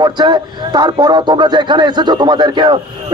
পড়ছে। তারপরেও তোমরা যে এখানে এসেছ, তোমাদেরকে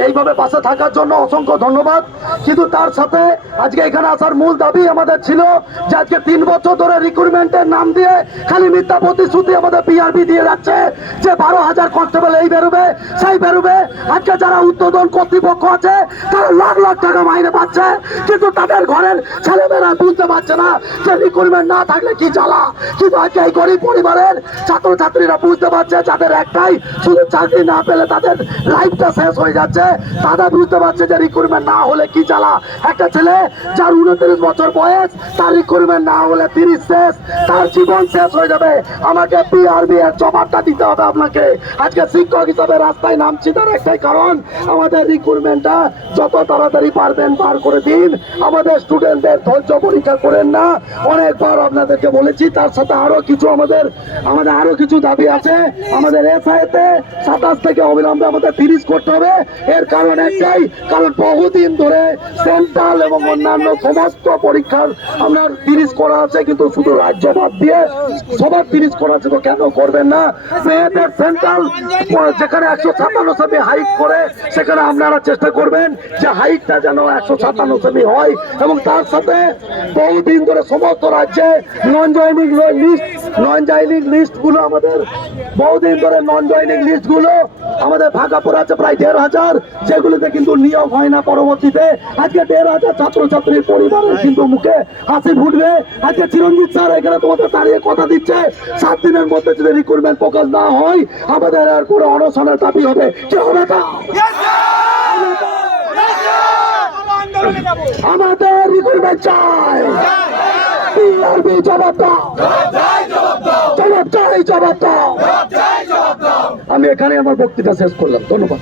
এইভাবে পাশে থাকার জন্য অসংখ্য ধন্যবাদ। কিন্তু তার সাথে আজকে এখানে আসার মূল দাবি আমাদের ছিল যে আজকে তিন বছর ধরে রিক্রুটমেন্টের নাম দিয়ে খালি মিথ্যা প্রতিশ্রুতি আমাদের পিআরবি দিয়ে যাচ্ছে যে বারো হাজার কনস্টেবল এই বেরোবে, সেই বেরোবে। আজকে যারা উদ্বোধন কর্তৃপক্ষ আছে, তারা লাখ লাখ টাকা মাইনে পাচ্ছে। কিন্তু তাদের ঘরের ছেলেমেয়েরা বুঝতে পারছে না যে রিক্রুটমেন্ট না থাকলে কি জ্বালা। কিন্তু আজকে এই গরিব পরিবারের ছাত্রছাত্রীরা বুঝতে পারছে যাদের একটাই শুধু চাকরি না পেলে তাদের লাইফটা শেষ হয়ে যাচ্ছে। তারা বুঝতে পারছে যে রিক্রুটমেন্ট না হলে কি জ্বালা। একটা ছেলে যার উনত্রিশ বছর বয়স, তার রিক্রুটমেন্ট না হলে তিরিশ শেষ, তার জীবন শেষ হয়ে যাবে। আমাকে পিআরবি এর জবাবটা দিতে হবে আপনাকে। আজকে শিক্ষক হিসাবে রাস্তায় নামছি তার একটাই কারণ, আমাদের রিক্রুটমেন্টটা যত তাড়াতাড়ি পারবেন পার করে দিন। আমাদের স্টুডেন্টদের ধৈর্য পরীক্ষা করেন না। অনেকবার আপনাদেরকে বলেছি, তার সাথে আরও কিছু আমাদের আমাদের আরও কিছু দাবি আছে। আমাদের এসআইতে সাতাশ থেকে অবিলম্বে আমাদের তিরিশ করতে হবে। এর কারণ একটাই, কারণ বহুদিন ধরে সেন্ট্রাল এবং অন্যান্য সমস্ত পরীক্ষার আপনার তিরিশ করা আছে, কিন্তু শুধু রাজ্য বাদ দিয়ে সবার তিরিশ করা আছে তো কেন করবেন না? মেয়েদের সেন্ট্রাল যেখানে একশো সাতান্ন সেমি হাইট করে, সেখানে আপনারা চেষ্টা করবেন যে হাইটটা যেন একশো সাতান্ন সেমি হয়। এবং তার সাথে বহুদিন ধরে সমস্ত রাজ্যে non joining list non joining লিস্টগুলো আমাদের বহুদিন ধরে নন জয়নিং লিস্টগুলো আমাদের পড়ে আছে প্রায় দেড় হাজার যেগুলিতে কিন্তু নিয়োগ হয় না পরবর্তীতে। আজকে দেড় হাজার ছাত্রছাত্রীর পরিবারের কিন্তু মুখে হাসি ফুটবে। আজকে চিরঞ্জিত স্যার এখানে তোমাদের দাঁড়িয়ে কথা দিচ্ছে। সাত দিনের মধ্যে যদি রিক্রুটমেন্ট প্রকাশ না হয় আমাদের আর পুরো অনশনের দাবি হবে। কি হবে তা আমাদের রিক্রুটমেন্ট চাই। পিআরবি জবাব দাও। চাই জবাব দাও। আমি এখানে আমার বক্তৃতা শেষ করলাম। ধন্যবাদ।